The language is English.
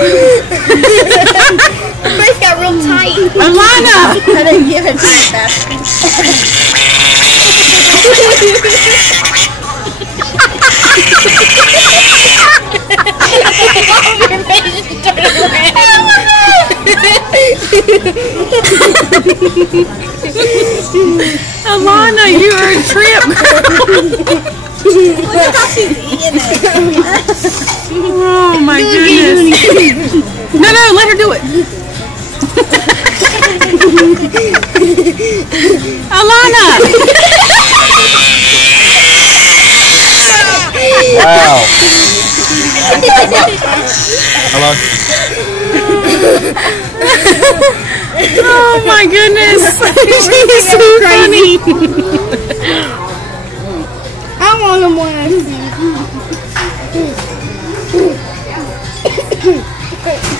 Her face got real tight. Alana! I didn't give it to you, bastard. Your face is turning around. Alana, you are a trip, girl. Look at how she's eating it. Oh my goodness. No, let her do it. Alana! Wow. Hello. Oh my goodness. She's so funny. I want them one.